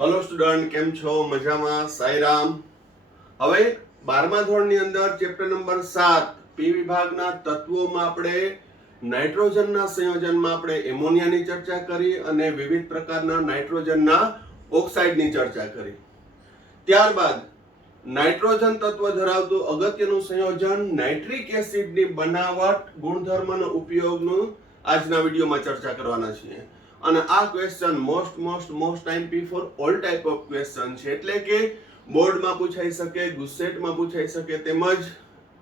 Hello student, કેમ છો? મજામાં? સાઈરામ. હવે 12મા ધોરણની અંદર ચેપ્ટર નંબર 7 પી વિભાગના તત્વોમાં આપણે નાઇટ્રોજનના સંયોજનમાં આપણે એમોનિયાની ચર્ચા કરી અને વિવિધ પ્રકારના નાઇટ્રોજનના ઓક્સાઇડની ચર્ચા કરી. ત્યારબાદ નાઇટ્રોજન તત્વ ધરાવતું અગત્યનું સંયોજન નાઇટ્રિક એસિડની બનાવટ, ગુણધર્મનો ઉપયોગનું આજના વિડીયોમાં ચર્ચા કરવાના છીએ. અને આ question most IMP for all type of question છે, એટલે કે બોર્ડમાં પૂછાઈ શકે, ગુસ્સેટમાં પૂછાઈ શકે, તેમજ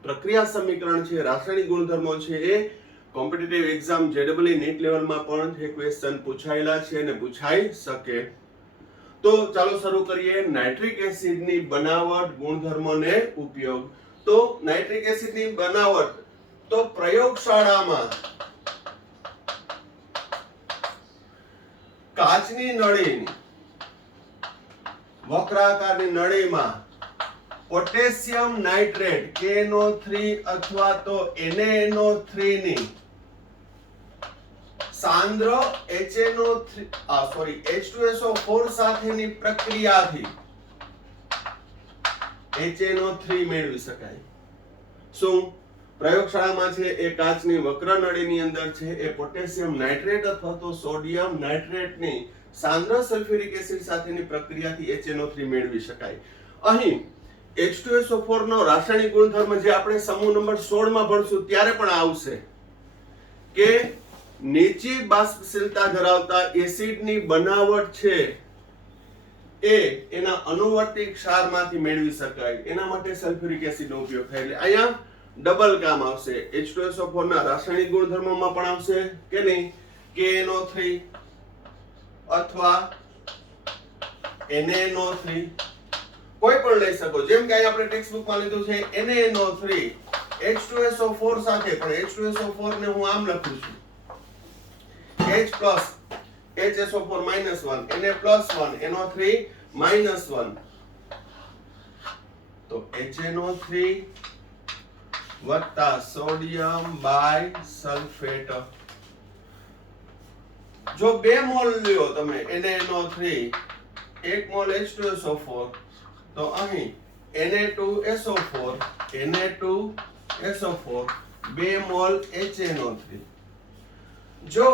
પ્રક્રિયા સમીકરણ છે, રાસાયણિક ગુણધર્મો છે, એ કોમ્પિટિટિવ એક્ઝામ જેડબલઈ નીટ લેવલમાં પણ એ ક્વેશ્ચન પૂછાયેલા છે અને પૂછાઈ શકે. તો ચાલો શરૂ કરીએ. નાઇટ્રિક એસિડની બનાવટ, ગુણધર્મો ને ઉપયોગ. તો નાઇટ્રિક એસિડની બનાવટ તો પ્રયોગશાળામાં કાચની નળીની વક્રાકારની નળીમાં પોટેશિયમ નાઇટ્રેટ KNO3 અથવા તો NaNO3 ની સાંદ્ર H2SO4 સાથેની પ્રક્રિયાથી HNO3 મેળવી શકાય. શું? પ્રયોગશાળામાં છે એ કાચની વક્ર નળીની અંદર છે એ પોટેશિયમ નાઇટ્રેટ અથવા તો સોડિયમ નાઇટ્રેટની સાંદ્ર સલ્ફ્યુરિક એસિડ સાથેની પ્રક્રિયાથી HNO3 મેળવી શકાય. અહીં H2SO4 નો રાસાયણિક ગુણધર્મ જે આપણે સમૂહ નંબર 16 માં ભણશું ત્યારે પણ આવશે કે નીચી બાષ્પશીલતા ધરાવતા એસિડની બનાવટ છે એ એના અનુવર્તી ક્ષારમાંથી મેળવી શકાય. એના માટે સલ્ફ્યુરિક એસિડનો ઉપયોગ થાય. એટલે અહીંયા ડબલ કામ આવશે. H2SO4 ના રાસાયણિક ગુણધર્મોમાં પણ આવશે કે નહીં, KNO3 અથવા NaNO3 કોઈ પણ લઈ શકો. જેમ કે આપણે ટેક્સ્ટ બુકમાં લીધું છે NaNO3 H2SO4 સાથે, પણ H2SO4 ને હું આમ લખું છું H plus HSO4 minus 1, Na plus 1, NO3 minus 1. તો HNO3 વત્તા સોડિયમ બાયસલ્ફેટ. જો 2 મોલ લ્યો તમે NaNO3, 1 મોલ H2SO4, તો અહીં Na2SO4, Na2SO4, 2 મોલ HNO3. જો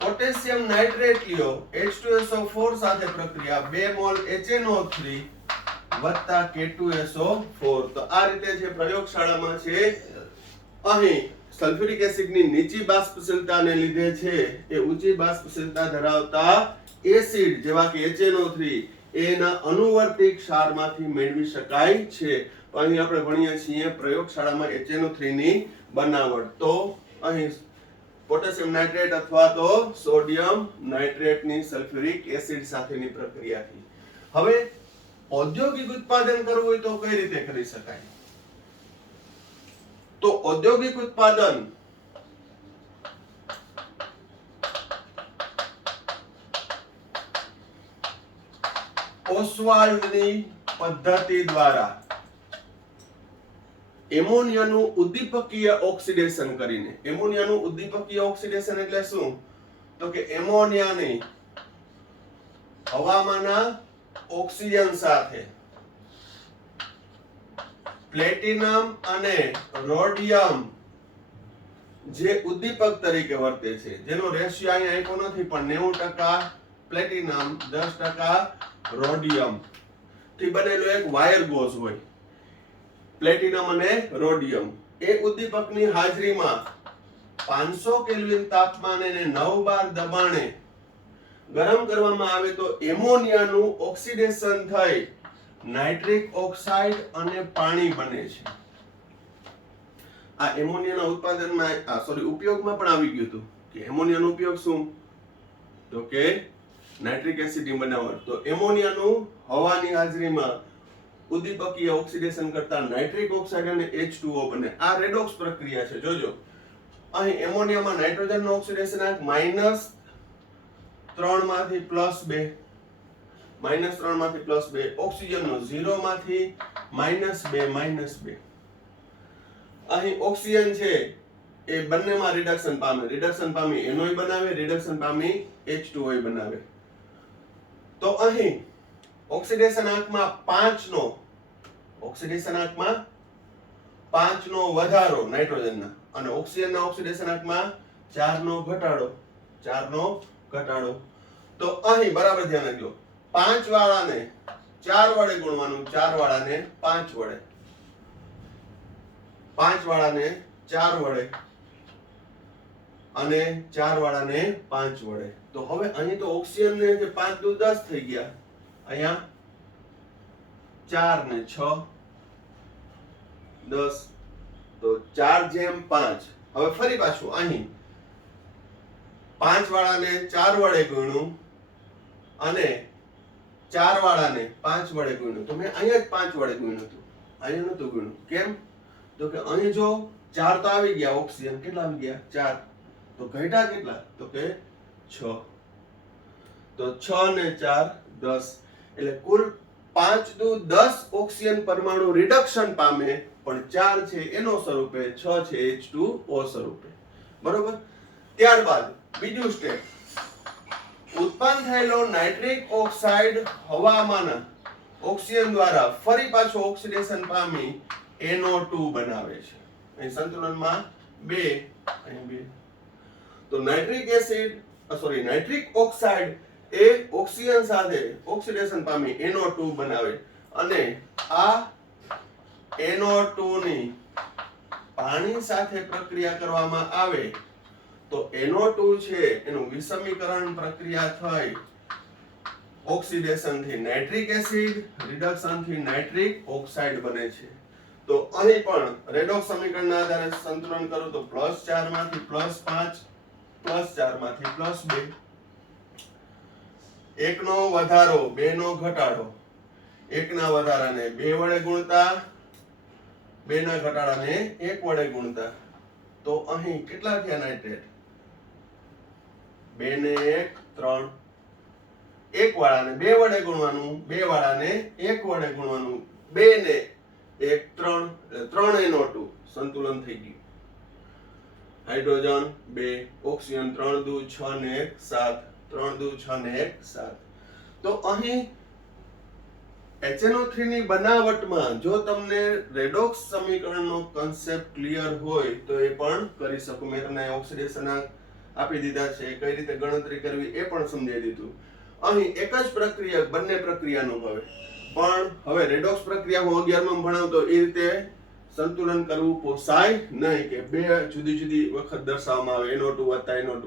પોટેશિયમ નાઇટ્રેટ લ્યો H2SO4 સાથે પ્રક્રિયા, 2 મોલ HNO3 વત્તા K2SO4. તો આ રીતે જે પ્રયોગશાળામાં છે અહીં સલ્ફ્યુરિક એસિડની નીચી બાષ્પશીલતાને લીધે છે એ ઊંચી બાષ્પશીલતા ધરાવતા એસિડ જેવા કે HNO3 એના અનુવર્તી ક્ષારમાંથી મેળવી શકાય છે. તો અહીં આપણે ભણીએ છીએ પ્રયોગશાળામાં HNO3 ની બનાવટ. તો અહીં પોટેશિયમ નાઇટ્રેટ અથવા તો સોડિયમ નાઇટ્રેટની સલ્ફ્યુરિક એસિડ સાથેની પ્રક્રિયાથી. હવે ઔદ્યોગિક ઉત્પાદન કરવું હોય તો કઈ રીતે કરી શકાય? તો ઔદ્યોગિક ઉત્પાદન ઓસ્વાલ્ડની પદ્ધતિ દ્વારા એમોનિયાનું ઉદ્દીપકીય ઓક્સિડેશન કરીને. એમોનિયાનું ઉદ્દીપકીય ઓક્સિડેશન એટલે શું? તો કે એમોનિયાની હવામાંના ઓક્સિજન સાથે પ્લેટિનમ અને રોડિયમ જે ઉદ્દીપક તરીકે વર્તે છે, જેનો રેશિયો અહીંયા આપ્યો નથી, પણ 90% પ્લેટિનમ, 10% રોડિયમ થી બનેલો એક વાયર ગોઝ હોય, પ્લેટિનમ અને રોડિયમ. એ ઉદ્દીપકની હાજરીમાં 500 કેલ્વિન તાપમાને અને 9 બાર દબાણે ગરમ કરવામાં આવે તો એમોનિયાનું ઓક્સિડેશન થઈ નાઇટ્રિક ઓક્સાઇડ અને પાણી બને છે. આ એમોનિયાના ઉત્પાદનમાં ઉપયોગમાં પણ આવી ગયું હતું કે એમોનિયાનો ઉપયોગ શું? તો કે નાઇટ્રિક એસિડની બનાવટ. તો એમોનિયાનું હવાની હાજરીમાં ઉદ્દીપકીય ઓક્સિડેશન કરતા નાઇટ્રિક ઓક્સાઇડ અને H2O બને. આ રેડોક્સ પ્રક્રિયા છે. જોજો અહીં એમોનિયામાં નાઇટ્રોજનનું ઓક્સિડેશન -3 માંથી +2, -3 માંથી +2, ઓક્સિજનનો 0 માંથી -2. અહીં ઓક્સિજન છે એ બંનેમાં રિડક્શન પામી NO બનાવે, રિડક્શન પામી H2O બનાવે. તો અહીં ઓક્સિડેશન આંકમાં 5 નો ઓક્સિડેશન આંકમાં 5 નો વધારો નાઇટ્રોજનના અને ઓક્સિજનના ઓક્સિડેશન આંકમાં 4 નો ઘટાડો 4 નો ઘટાડો. તો અહીં બરાબર ધ્યાન રાખજો 5 વાળાને 4 વડે ગુણવાનું 4 વાળાને 5 વડે 5 વાળાને 4 વડે અને 4 વાળાને 5 વડે. તો હવે અહીં તો ઓક્સિજન ને જે 5 દુ 10 થઈ ગયા, અહીંયા 4 ને 6 10, તો 4/5. હવે ફરી પાછું અહીં 5 વાળાને 4 વડે ગુણ્યું અને 4 વાળાને 5 વડે ગુણ્યું. તો મેં અહીંયા જ 5 વડે ગુણ્યું હતું, અહીંયા નતું ગુણ્યું. કેમ? તો કે અહીં જો 4 તો આવી ગયા, ઓક્સિજન કેટલા આવી ગયા 4, તો ઘટ્યા કેટલા? તો કે 6. તો 6 ને 4 10, એટલે કુલ 5 દુ 10 ઓક્સિજન પરમાણુ રિડક્શન પામે, પણ 4 છે એનો સ્વરૂપે, 6 છે H2O સ્વરૂપે. બરોબર. ત્યારબાદ બીજું સ્ટેપ, ઉત્પન્ન થયેલો નાઇટ્રિક ઓક્સાઇડ હવામાંના ઓક્સિજન દ્વારા ફરી પાછો ઓક્સિડેશન પામી NO2 બનાવે છે. અહીં સંતુલનમાં 2, અહીં 2. તો નાઇટ્રિક ઓક્સાઇડ એ ઓક્સિજન સાથે ઓક્સિડેશન પામી NO2 બનાવે અને આ NO2 ની પાણી સાથે પ્રક્રિયા કરવામાં આવે તો NO2 છે એનું વિષમીકરણ પ્રક્રિયા થઈ ઓક્સિડેશન થી નાઇટ્રિક એસિડ, રિડક્શન થી નાઇટ્રિક ઓક્સાઇડ બને છે. તો અહીં પણ રેડોક્સ સમીકરણના આધારે સંતુલન કરું તો +4 માંથી +5, +4 માંથી +2, 1 નો વધારો 2 નો ઘટાડો, 1 ના વધારાને 2 વડે ગુણતા, 2 ના ઘટાડાને 1 વડે ગુણતા. તો અહીં કેટલા થયા નાઇટ્રેટ? 2 ને 1 3, 1 વાળાને 2 વડે ગુણવાનું, 2 વાળાને 1 વડે ગુણવાનું, 2 ને 1 3, 3 NO2 સંતુલન થઈ ગયું. હાઇડ્રોજન 2, ઓક્સિજન 3 દુ 6 ને 1 7, 3 દુ 6 ને 1 7. તો અહીં HNO3 ની બનાવટમાં જો તમને રેડોક્સ સમીકરણનો કન્સેપ્ટ ક્લિયર હોય તો એ પણ કરી શકો. મેં તમને ઓક્સિડેશન આપી દીધા છે, કઈ રીતે ગણતરી કરવી એ પણ સમજાવી દીધું. અહીં એક જ પ્રક્રિયા બંને પ્રક્રિયાનું પણ હવે રેડોક્સ પ્રક્રિયા હું 11માં ભણાવતો એ રીતે સંતુલન કરવું પોસાય નહીં કે બે જુદી જુદી વખત દર્શાવવામાં આવે NO2 વત્તા NO2,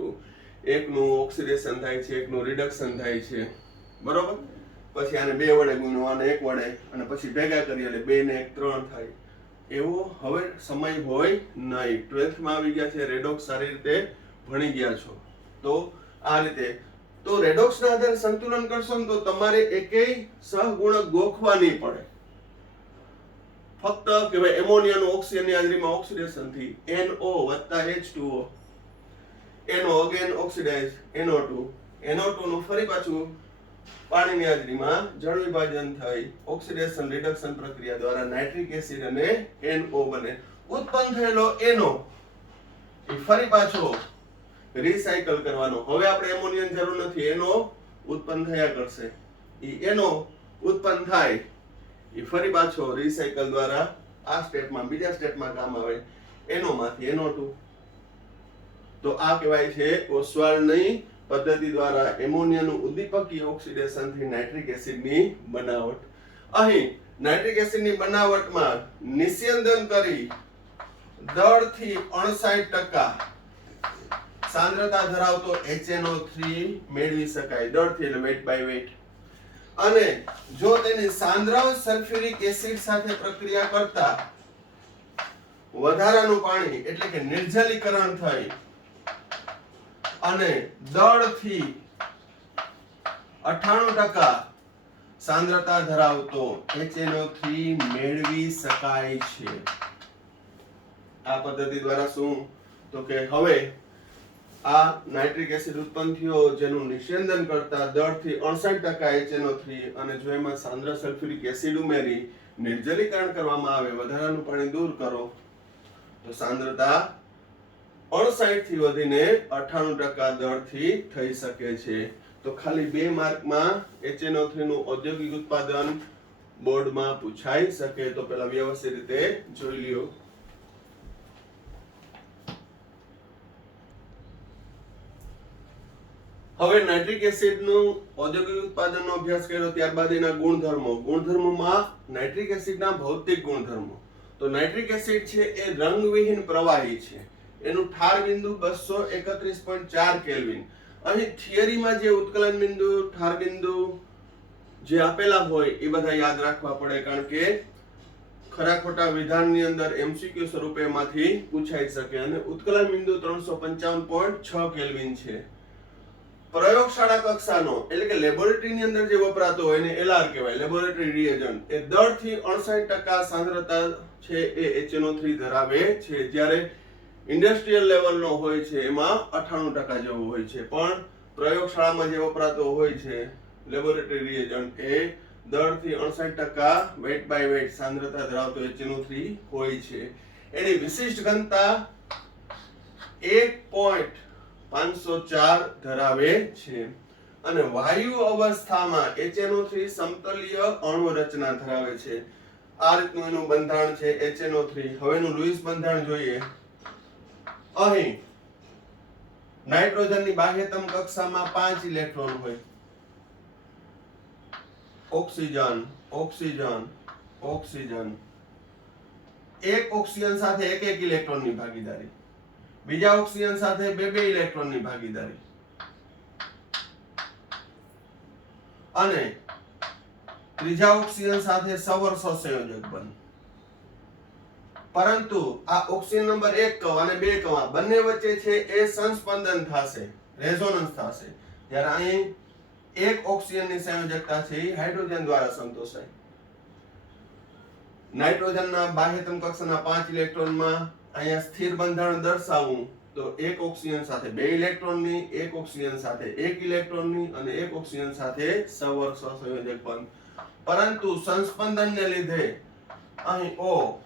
એકનું ઓક્સિડેશન થાય છે, એકનું રિડક્શન થાય છે. બરોબર. પછી આને 2 વડે ગુણ્યો, આને 1 વડે, અને પછી ભેગા કરીએ એટલે 2 ને 1 3 થાય. એવો હવે સમય હોય નહીં. 12th માં આવી ગયા છે, રેડોક્સ સારી રીતે ભણી ગયા છો. તો આ રીતે તો રેડોક્સ ના આધારે સંતુલન કરશો ને તો તમારે એકેય સહગુણક ગોખવા નહીં પડે. ફક્ત કે ભાઈ એમોનિયાનું ઓક્સિજનની હાજરીમાં ઓક્સિડેશન થી NO વત્તા H2O, NO again oxidise NO2, NO2 નું ફરી પાછું પાણીની હાજરીમાં જળ વિભાજન થઈ ઓક્સિડેશન રિડક્શન પ્રક્રિયા દ્વારા નાઇટ્રિક એસિડ અને NO બને. ઉત્પન્ન થયેલો NO એ ફરી પાછો રિસાયકલ કરવાનો. હવે આપણે એમોનિયાની જરૂર નથી, NO ઉત્પન્ન થયા કરશે. એ NO ઉત્પન્ન થાય એ ફરી પાછો રિસાયકલ દ્વારા આ સ્ટેપમાં બીજા સ્ટેપમાં કામ આવે NO માંથી NO2. તો આ કહેવાય છે ઓસ્વાલ્ડની પદ્ધતિ દ્વારા એમોનિયાનું ઉદ્દીપકીય ઓક્સિડેશન થી નાઇટ્રિક એસિડની બનાવટ. અહીં નાઇટ્રિક એસિડની બનાવટમાં નિસ્યંદન કરી દળથી 59% સાંદ્રતા ધરાવતો HNO3 મેળવી શકાય. દળથી એટલે વેટ બાય વેટ. અને જો તેની સાંદ્ર સલ્ફ્યુરિક એસિડ સાથે પ્રક્રિયા કરતા વધારાનું પાણી એટલે કે નિર્જલીકરણ થઈ અને દળથી 98% સાંદ્રતા ધરાવતો HNO3 મેળવી શકાય છે. આ પદ્ધતિ દ્વારા શું તો કે હવે આ નાઇટ્રિક એસિડ ઉત્પન્ન થયો જેનું નિસ્યંદન કરતા દળથી 68% HNO3 અને જો એમાં સાંદ્ર સલ્ફ્યુરિક એસિડ ઉમેરી નિર્જલીકરણ કરવામાં આવે, વધારાનું પાણી દૂર કરો તો સાંદ્રતા 68 થી વધીને 98% દળથી થઈ શકે છે. તો તો ખાલી 2 માર્કમાં HNO3 નું ઔદ્યોગિક ઉત્પાદન બોર્ડમાં પૂછાઈ શકે. તો પેલા વ્યવસ્થિત રીતે જોઈ લ્યો. હવે નાઇટ્રિક એસિડ નું ઔદ્યોગિક ઉત્પાદનનો અભ્યાસ કર્યો, ત્યારબાદ એના ગુણધર્મો. ગુણધર્મોમાં નાઇટ્રિક એસિડના ભૌતિક ગુણધર્મો. તો નાઇટ્રિક એસિડ છે એ રંગવિહીન પ્રવાહી છે. એનું ઠાર બિંદુ 231.4 કેલ્વિન. અહીં થિયરીમાં જે ઉત્કલન બિંદુ, ઠાર બિંદુ જે આપેલા હોય એ બધા યાદ રાખવા પડે, કારણ કે ખરા ખોટા વિધાનની અંદર MCQ સ્વરૂપે એમાંથી પૂછાઈ શકે. અને ઉત્કલન બિંદુ 355.6 કેલ્વિન છે. પ્રયોગશાળા કક્ષાનો એટલે કે લેબોરેટરીની અંદર જે વપરાતો હોય એને LR કહેવાય, લેબોરેટરી રિએજન્ટ. એ 10 થી 68% સાંદ્રતા છે એ HNO3 ધરાવે છે, જ્યારે ઇન્ડસ્ટ્રીયલ લેવલનો હોય છે એમાં 98% જેવું હોય છે. પણ પ્રયોગશાળામાં જે વપરાતો હોય છે લેબોરેટરી રિએજન્ટ એ 10 થી 68% વેટ બાય વેટ સાંદ્રતા ધરાવતો HNO3 હોય છે. એની વિશિષ્ટ ઘનતા 1.504 ધરાવે છે. અને વાયુ અવસ્થામાં HNO3 સમતલીય અણુ રચના ધરાવે છે. આ રીતનું એનું બંધારણ છે HNO3. હવે એનું લુઈસ બંધારણ જોઈએ. અહીં નાઇટ્રોજનની બાહ્યતમ કક્ષામાં 5 ઇલેક્ટ્રોન હોય. Oxygen, oxygen, oxygen. એક ઓક્સિજન સાથે એક ઇલેક્ટ્રોનની ભાગીદારી, બીજા ઓક્સિજન સાથે બે ઇલેક્ટ્રોનની ભાગીદારી, અને ત્રીજા ઓક્સિજન સાથે સવર્ષો સંયોજક બંધ. પરંતુ આ ઓક્સિજન નંબર 1 કવા અને 2 કવા બંને વચ્ચે છે એ સંસ્પંદન થશે, રેઝોનન્સ થશે. જ્યારે અહીં એક ઓક્સિજનની સંયોજકતા છે એ હાઇડ્રોજન દ્વારા સંતોષાય. નાઇટ્રોજનના બાહ્યતમ કક્ષાના 5 ઇલેક્ટ્રોનમાં અહીંયા સ્થિર બંધારણ દર્શાવવું તો એક ઓક્સિજન સાથે 2 ઇલેક્ટ્રોનની, એક ઓક્સિજન સાથે 1 ઇલેક્ટ્રોનની અને એક ઓક્સિજન સાથે સવર્ષો સંયોજક બંધ. પરંતુ સંસ્પંદનને લીધે અહીં O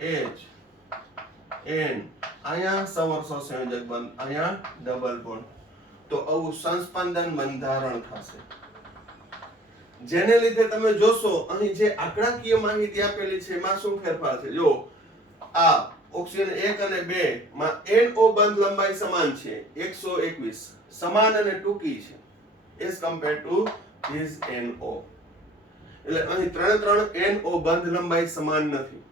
H N અહીંયા સવર્ષો સંયોજક બંધ, અહીંયા ડબલ બોન્ડ. તો આવું સંસ્પંદન બંધારણ થશે. જેને લીધે તમે જોશો અહીં જે આંકડાકીય માહિતી આપેલી છે એમાં શું ફેરફાર છે. જો આ ઓક્સિજન 1 અને 2 માં NO બંધ લંબાઈ સમાન છે 121, સમાન અને ટૂંકી છે as compared to this NO. એટલે અહીં ત્રણ NO બંધ લંબાઈ સમાન નથી.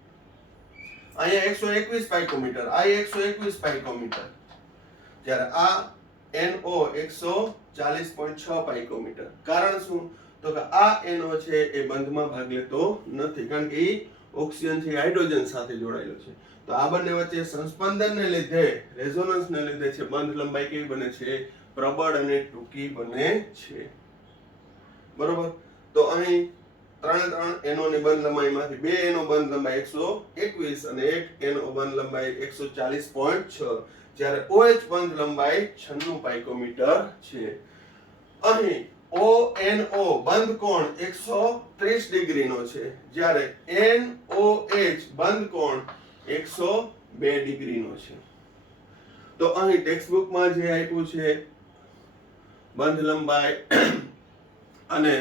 અહીંયા 121 પાઇકોમીટર, આ 121 પાઇકોમીટર, જ્યારે આ NO 140.6 પાઇકોમીટર. કારણ શું? તો કે આ NO છે એ બંધમાં ભાગ લેતો નથી, કારણ કે એ ઓક્સિજન છે હાઇડ્રોજન સાથે જોડાયેલો છે. તો આ બંને વચ્ચે સંસ્પંદનને લીધે, રેઝોનન્સને લીધે છે બંધ લંબાઈ કેવી બને છે? પ્રબળ અને ટૂંકી બને છે. બરોબર. તો અહીં ત્રણ NO ની બંધ લંબાઈમાંથી 2 NO બંધ લંબાઈ 121 અને 1 NO બંધ લંબાઈ 140.6, જ્યારે OH બંધ લંબાઈ 96 પાઇકોમીટર છે. અહીં ONO બંધ કોણ 130 ડિગ્રીનો છે, જ્યારે NOH બંધ કોણ 102 ડિગ્રીનો છે. તો અહીં ટેક્સ્ટ બુકમાં જે આપ્યું છે બંધ લંબાઈ અને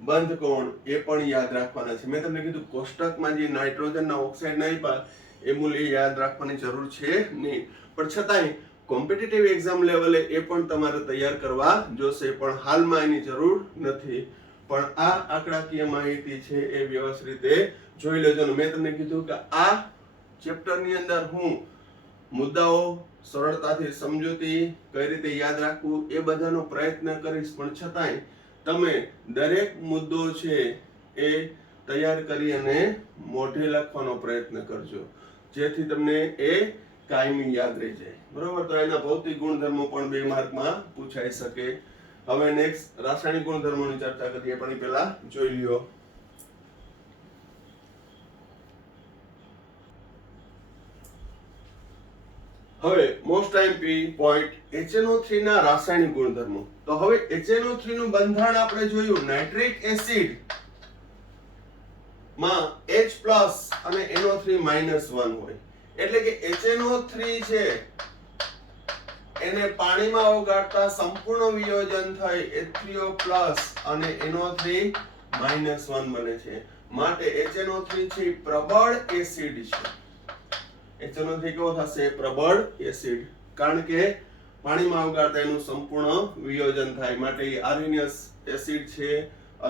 બંધ કોણ એ પણ યાદ રાખવાના છે. મેં તમને કીધું કોષ્ટકમાં જે નાઇટ્રોજનના ઓક્સાઇડના આપ્યા એ મૂલ્ય યાદ રાખવાની જરૂર છે નહીં, પણ છતાંય કોમ્પિટિટિવ એક્ઝામ લેવલે એ પણ તમારે તૈયાર કરવા જોશે, પણ હાલમાં એની જરૂર નથી. પણ આ આંકડાકીય માહિતી છે એ વ્યવસ્થિત રીતે જોઈ લેજો. મેં તમને કીધું કે આ ચેપ્ટરની અંદર હું મુદ્દાઓ સરળતાથી સમજૂતી કઈ રીતે યાદ રાખવું એ બધાનો પ્રયત્ન કરીશ, પણ છતાંય તમે દરેક મુદ્દો છે એ તૈયાર કરી અને મોઢે લખવાનો પ્રયત્ન કરજો, જેથી તમને એ કાયમી યાદ રહી જાય. બરોબર. તો એના ભૌતિક ગુણધર્મો પણ 2 માર્કમાં પૂછાઈ શકે. હવે નેક્સ્ટ રાસાયણિક ગુણધર્મોની ચર્ચા કરીએ, પણ પહેલા જોઈ લ્યો. હવે મોસ્ટ આઈએમપી પોઈન્ટ HNO3 ના રાસાયણિક ગુણધર્મો. તો હવે HNO3 નું બંધારણ આપણે જોયું. નાઇટ્રિક એસિડ માં H+ અને NO3 -1 હોય, એટલે કે HNO3 છે એને પાણીમાં ઓગાળતા સંપૂર્ણ વિયોજન થઈ H3O+ અને NO3 -1 બને છે. માટે HNO3 છે પ્રબળ એસિડ છે. HNO3 કેવો થશે? પ્રબળ એસિડ. કારણ કે પાણીમાં ઓગાળતા એનું સંપૂર્ણ વિયોજન થાય માટે એ આર્સેનિયસ એસિડ છે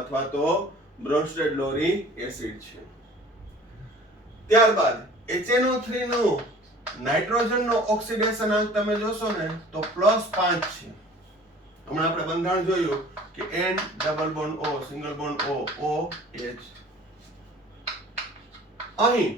અથવા તો બ્રોન્સ્ટેડ લોરી એસિડ છે. ત્યારબાદ HNO3 નું નાઇટ્રોજન નો ઓક્સિડેશન અંક તમે જોશો ને તો +5 છે. હમણાં આપણે બંધારણ જોયું કે N double bond O single bond O OH. અહીં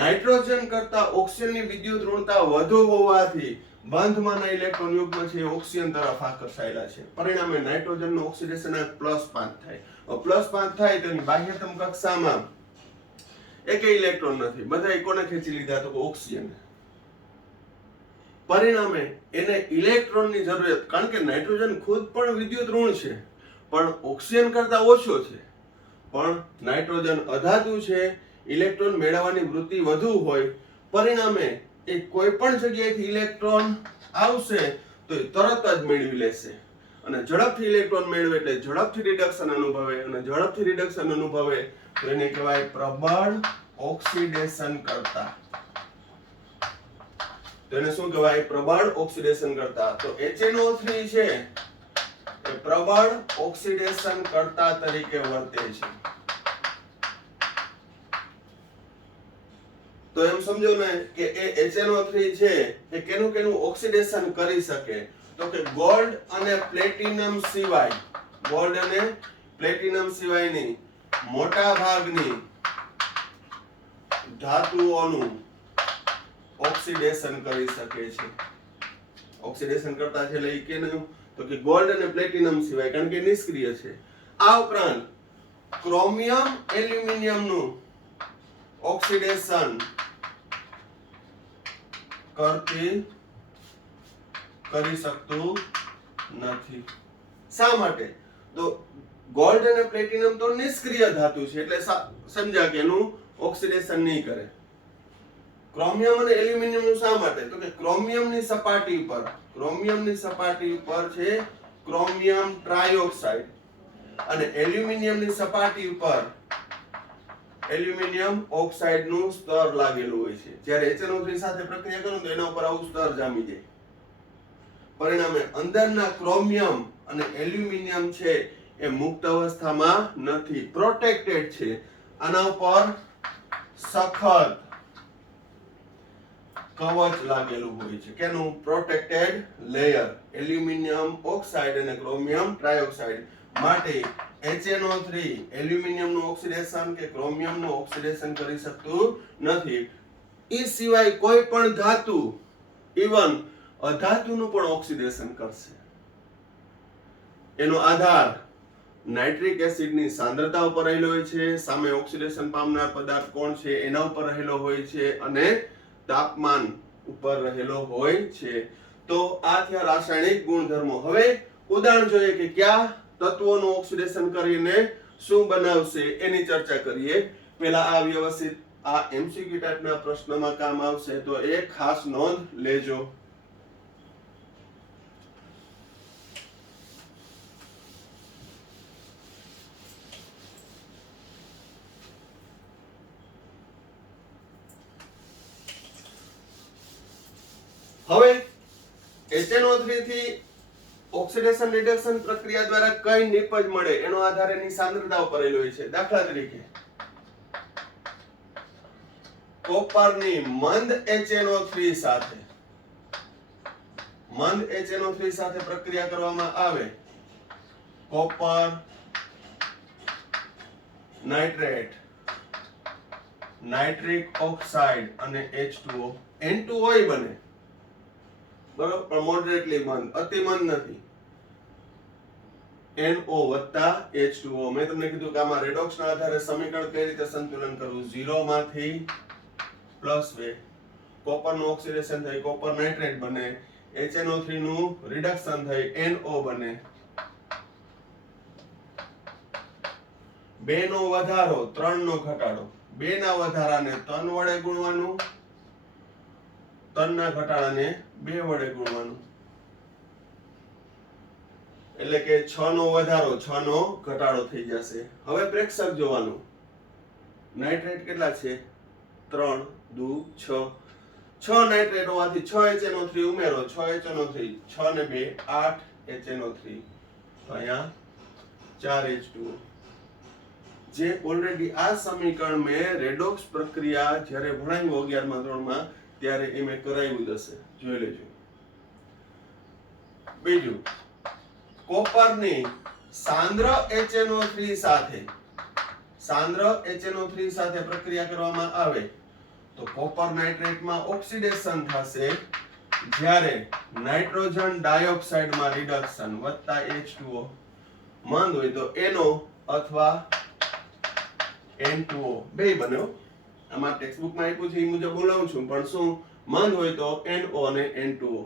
નાઇટ્રોજન કરતા ઓક્સિજનની વિદ્યુત ઋણતા વધુ હોવાથી બંધમાંના ઇલેક્ટ્રોન યુગ્મ છે ઓક્સિજન તરફ આકર્ષાયેલા છે. પરિણામે નાઇટ્રોજનનો ઓક્સિડેશન અંક +5 થાય. +5 થાય તો એની બાહ્યતમ કક્ષામાં એકે ઇલેક્ટ્રોન નથી. બધા કોને ખેંચી લીધા? તો ઓક્સિજન. પરિણામે એને ઇલેક્ટ્રોનની જરૂરિયાત, કારણ કે નાઇટ્રોજન ખુદ પણ વિદ્યુત ઋણ છે પણ ઓક્સિજન કરતા ઓછો છે. પણ નાઇટ્રોજન અધાતુ છે, ઇલેક્ટ્રોન મેળવવાની વૃત્તિ વધુ હોય. પરિણામે એ કોઈ પણ જગ્યાએથી ઇલેક્ટ્રોન આવશે તો એ તરત જ મેળવી લેશે અને ઝડપથી ઇલેક્ટ્રોન મેળવે એટલે ઝડપથી રિડક્શન અનુભવે અને ઝડપથી રિડક્શન અનુભવે તો એને કહેવાય પ્રબળ ઓક્સિડેશન કરતા. તો એને શું કહેવાય? પ્રબળ ઓક્સિડેશન કરતા. તો HNO3 છે એ પ્રબળ ઓક્સિડેશન કરતા તરીકે વર્તે છે. તો એમ સમજો ને કે એ HNO3 છે એ કેનું કેનું ઓક્સિડેશન કરી શકે? તો કે ગોલ્ડ અને પ્લેટિનમ સિવાય, ગોલ્ડ અને પ્લેટિનમ સિવાયની મોટા ભાગની ધાતુઓનું ઓક્સિડેશન કરી શકે છે. ઓક્સિડેશન કરતા છે એટલે કેનું? તો કે ગોલ્ડ અને પ્લેટિનમ સિવાય, કારણ કે નિષ્ક્રિય છે. આ ઉપરાંત ક્રોમિયમ એલ્યુમિનિયમ નું ઓક્સિડેશન કરી શકતું નથી. શા માટે? તો ગોલ્ડ અને પ્લેટિનમ તો નિષ્ક્રિય ધાતુ છે એટલે સમજ્યા કે એનું ઓક્સિડેશન નહીં કરે. ક્રોમિયમ અને એલ્યુમિનિયમ નું શા માટે? તો કે ક્રોમિયમની સપાટી ઉપર છે ક્રોમિયમ ટ્રાયોક્સાઇડ અને એલ્યુમિનિયમની સપાટી ઉપર એલ્યુમિનિયમ ઓક્સાઇડ નું સ્તર લાગેલું હોય છે. જ્યારે HNO3 સાથે પ્રક્રિયા કરો તો એના ઉપર આવું સ્તર જામી જાય. પરિણામે અંદરના ક્રોમિયમ અને એલ્યુમિનિયમ છે એ મુક્ત અવસ્થામાં નથી, પ્રોટેક્ટેડ છે. આના ઉપર સખત કવચ લાગેલું હોય છે. કેનું? Protected layer. એલ્યુમિનિયમ ઓક્સાઇડ અને ક્રોમિયમ ટ્રાયોક્સાઇડ. માટે HNO3 એલ્યુમિનિયમ નું ઓક્સિડેશન કે ક્રોમિયમ નું ઓક્સિડેશન કરી શકતું નથી. એ સિવાય કોઈ પણ ધાતુ, ઇવન અધાતુનું પણ ઓક્સિડેશન કરશે. એનો આધાર નાઇટ્રિક એસિડની સાંદ્રતા ઉપર રહેલો હોય છે, સામે ઓક્સિડેશન પામનાર પદાર્થ કોણ છે એના ઉપર રહેલો હોય છે અને તાપમાન ઉપર રહેલો હોય છે. તો આ થયા રાસાયણિક ગુણધર્મો. હવે ઉદાહરણ જોઈએ કે કયા તત્વોનું ઓક્સિડેશન કરીને શું બનાવશે એની ચર્ચા કરીએ. પહેલા આ વ્યવસ્થિત આ MCQ ટાઈપના પ્રશ્નમાં કામ આવશે તો એ ખાસ નોંધ લેજો. હવે HNO3 થી ઓક્સિડેશન રિડક્શન પ્રક્રિયા દ્વારા કઈ નિપજ મળે એનો આધાર એની સાંદ્રતા ઉપર રહેલો હોય છે. દાખલા તરીકે કોપરની મંદ HNO3 સાથે પ્રક્રિયા કરવામાં આવે, કોપર નાઇટ્રેટ, નાઇટ્રિક ઓક્સાઇડ અને H2O, N2O બને. બરોબર, પણ મોડરેટલી મંદ, અતિ મંદ નથી. NO વત્તા H2O. મેં તમને કીધું કે આમાં રેડોક્સના આધારે સમીકરણ કઈ રીતે સંતુલન કરવું. 0 માંથી +2 કોપરનું ઓક્સિડેશન થઈ કોપર નાઇટ્રેટ બને, HNO3 નું રિડક્શન થઈ NO બને. 2 નો વધારો 3 નો ઘટાડો, 2 ના વધારાને 3 વડે ગુણવાનું, 3 ના ઘટાડાને 2 વડે ગુણવાનું. એટલે કે 6 નો વધારો 6 નો ઘટાડો થઈ જશે. હવે પ્રેક્ષક જોવાનું. નાઇટ્રેટ કેટલા છે? 3 2 6. 6 નાઇટ્રેટ હોવાથી 6 HNO3 ઉમેરો. 6 HNO3 6 ને 2 8 HNO3. તો અહીંયા 4 H2O. જે ઓલરેડી આ સમીકરણ મેં રેડોક્સ પ્રક્રિયા જ્યારે ભણાવ્યું 11મા ધોરણમાં ત્યારે એ મેં કરાવ્યું હશે. જોઈ લેજો. બીજું, કોપરની સાંદ્ર HNO3 સાથે પ્રક્રિયા કરવામાં આવે તો કોપર નાઇટ્રેટમાં ઓક્સિડેશન થશે, જ્યારે નાઇટ્રોજન ડાયોક્સાઇડમાં રિડક્શન વત્તા H2O. મંદ હોય તો NO અથવા N2O બે બન્યો. આમાં ટેક્સ્ટ બુકમાં આપ્યું છે એ મુજબ બોલાવું છું, પણ શું મંદ હોય તો NO અને N2O,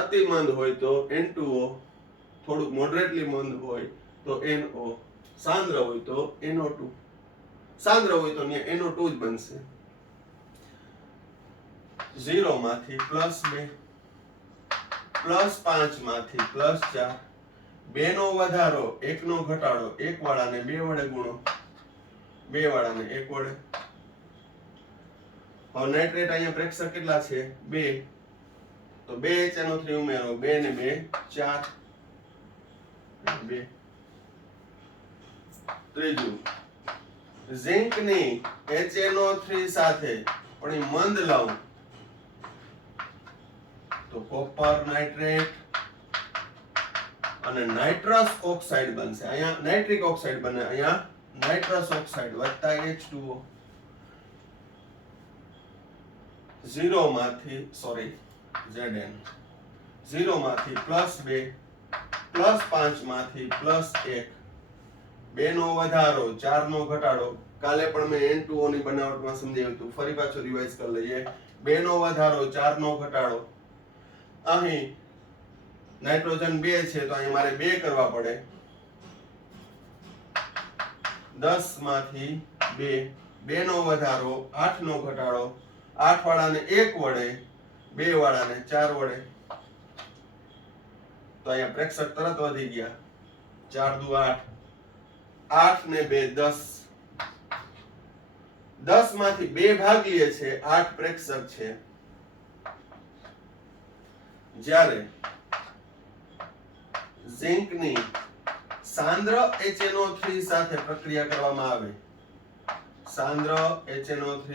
અતિ મંદ હોય તો N2O, થોડુંક મોડરેટલી મંદ હોય તો NO, સાંદ્ર હોય તો NO2. સાંદ્ર હોય તો NO2 જ બનશે. 0 માંથી +2, +5 માંથી +4, 2 નો વધારો 1 નો ઘટાડો, 1 વાળાને 2 વડે ગુણો, 2 વાળાને 1 વડે. હવે નાઇટ્રેટ અહીંયા પ્રેક્ષક કેટલા છે? 2. તો 2 HNO3 ઉમેરો. 2 ને 2 4 2. ત્રીજું, ઝિંકની HNO3 સાથે પણ એ મંદ લાવું તો કોપર નાઇટ્રેટ અને નાઇટ્રસ ઓક્સાઇડ બનશે. અહીંયા નાઇટ્રિક ઓક્સાઇડ બને, અહીંયા નાઇટ્રસ ઓક્સાઇડ વત્તા H2O. 0 માંથી Zn 0 માંથી +2, +5 માંથી +1, 2 નો વધારો 4 નો ઘટાડો. કાલે પણ મેં N2O ની બનાવટમાં સમજાવ્યું હતું, ફરી પાછું રિવાઇઝ કરી લઈએ. 2 નો વધારો 4 નો ઘટાડો. અહીં નાઇટ્રોજન 2 છે તો અહીં મારે 2 કરવા પડે. 10 માંથી 2, 2 નો વધારો 8 નો ઘટાડો. 8 વાળાને 1 વડે, 2 વાળાને 4 વડે. તો અહીંયા પ્રેક્ષક તરત વધી ગયા. 4 દુ 8, 8 ને 2 10. 10 માંથી 2 ભાગ લે છે, 8 પ્રેક્ષક છે. જ્યારે ઝિંકની સાંદ્ર HNO3 સાથે પ્રક્રિયા કરવામાં આવે, સાંદ્ર HNO3,